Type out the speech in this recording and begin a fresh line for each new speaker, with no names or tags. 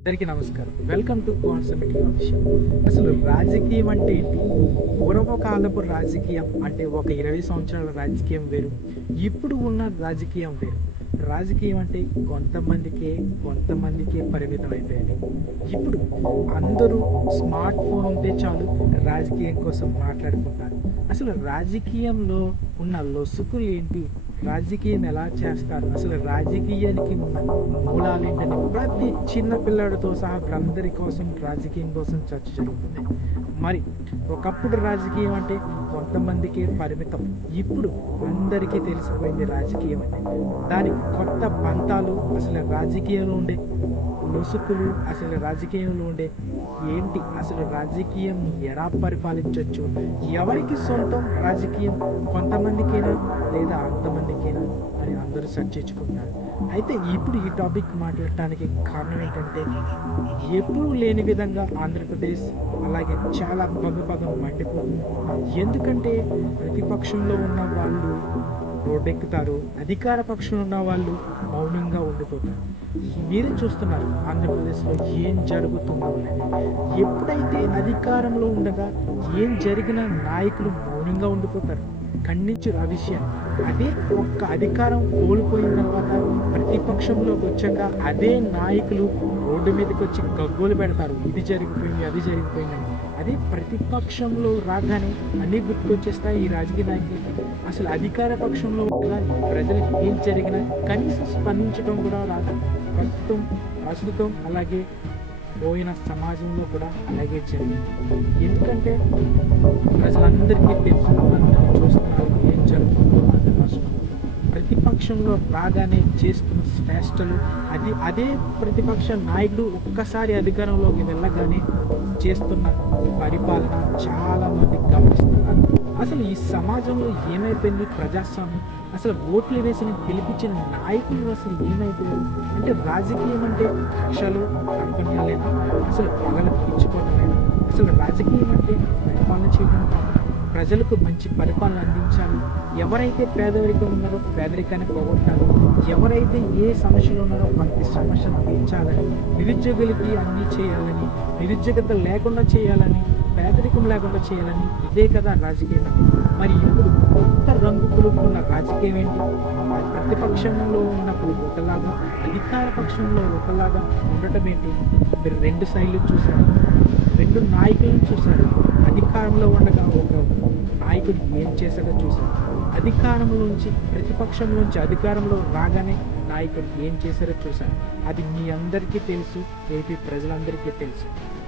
అందరికీ నమస్కారం. Welcome to కాన్సమిటీ విషయం అసలు రాజకీయం అంటే ఏంటి? పూర్వకాలపు రాజకీయం అంటే ఒక ఇరవై సంవత్సరాల రాజకీయం వేరు. ఇప్పుడు ఉన్న రాజకీయం వేరు. రాజకీయం అంటే కొంతమందికే కొంతమందికే పరిమితం అయిపోయింది. ఇప్పుడు అందరూ స్మార్ట్ ఫోన్ ఉంటే చాలు రాజకీయం కోసం మాట్లాడుకుంటారు. అసలు రాజకీయంలో ఉన్న లొసుకులు ఏంటి? రాజకీయం ఎలా చేస్తారు? అసలు రాజకీయానికి ఉన్న మూలాలు ఏంటని ప్రతి చిన్న పిల్లాడితో సహా అందరి కోసం రాజకీయం కోసం చర్చ జరుగుతుంది. మరి ఒకప్పుడు రాజకీయం అంటే కొంతమందికి పరిమితం. ఇప్పుడు అందరికీ తెలిసిపోయింది రాజకీయం అని దాని కొత్త పంతాలు అసలు రాజకీయంలో ఉండే లొసుకులు అసలు రాజకీయంలో ఉండే. ఏంటి అసలు రాజకీయం? ఎలా పరిపాలించవచ్చు ఎవరికి సొంతం రాజకీయం? కొంతమందికైనా లేదా అంతమందికైనా అని అందరూ చర్చించుకుంటారు అయితే ఇప్పుడు ఈ టాపిక్ మాట్లాడటానికి కారణం ఏంటంటే ఎప్పుడూ లేని విధంగా ఆంధ్రప్రదేశ్ అలాగే చాలా పగపగం మండిపోతుంది. ఎందుకంటే ప్రతిపక్షంలో ఉన్న వాళ్ళు రోడ్డెక్కుతారు అధికార పక్షంలో ఉన్న వాళ్ళు మౌనంగా ఉండిపోతారు. మీరే చూస్తున్నారు ఆంధ్రప్రదేశ్లో ఏం జరుగుతుందో అనేది. ఎప్పుడైతే అధికారంలో ఉండగా ఏం జరిగినా నాయకులు మౌనంగా ఉండిపోతారు. ఖండించు ఆ విషయాన్ని అదే ఒక్క అధికారం కోల్పోయిన తర్వాత ప్రతిపక్షంలోకి వచ్చాక అదే నాయకులు రోడ్డు మీదకి వచ్చి గగ్గోలు పెడతారు. ఇది జరిగిపోయింది అది జరిగిపోయింది అదే ప్రతిపక్షంలో రాగానే అన్నీ గుర్తుకొచ్చేస్తాయి ఈ రాజకీయ నాయకులకి. అసలు అధికార పక్షంలో కూడా ప్రజలకు ఏం జరిగినా కనీసం స్పందించడం కూడా రాదు. ప్రస్తుతం ప్రస్తుతం అలాగే పోయిన సమాజంలో కూడా అలాగే జరిగింది. ఎందుకంటే ప్రజలందరికీ తెలుసు అందరూ చూస్తున్నారు ఏం జరుగుతుందో అది రాష్ట్రంలో ప్రతిపక్షంలో రాగానే చేస్తున్న శ్రేష్టలు అది అదే ప్రతిపక్ష నాయకుడు ఒక్కసారి అధికారంలోకి వెళ్ళగానే చేస్తున్న పరిపాలన చాలా మంది అసలు ఈ సమాజంలో ఏమైపోయింది ప్రజాస్వామ్యం? అసలు ఓట్లు వేసిన గెలిపించిన నాయకులు అసలు ఏమైపోయారు? అంటే రాజకీయం అంటే కక్షలు లేదు? అసలు పగలకు పిచ్చిపోవటమేనా అసలు రాజకీయం అంటే పరిపాలన చేయడం ప్రజలకు మంచి పరిపాలన అందించాలి. ఎవరైతే పేదరికం ఉన్నారో పేదరికాన్ని పోగొట్టాలి. ఎవరైతే ఏ సమస్యలు ఉన్నారో వారికి సమస్యను తీర్చాలని నిరుద్యోగులకి అన్నీ చేయాలని నిరుద్యోగత లేకుండా చేయాలని పేదరికం లేకుండా చేయాలని ఇదే కదా రాజకీయం. మరి ఇప్పుడు కొత్త రంగు పులుపుకున్న రాజకీయం ఏంటి? ప్రతిపక్షంలో ఉన్నప్పుడు ఒకలాగా అధికార పక్షంలో ఒకలాగా ఉండటం ఏంటి? మీరు రెండు శైలులు చూశారు. రెండు నాయకులను చూశారు. అధికారంలో ఉండగా ఒక నాయకుడు ఏం చేశాడో చూశారు. అధికారంలో నుంచి అధికారంలో రాగానే నాయకుడు ఏం చేశారో చూశారు. అది మీ అందరికీ తెలుసు ఏపీ ప్రజలందరికీ తెలుసు.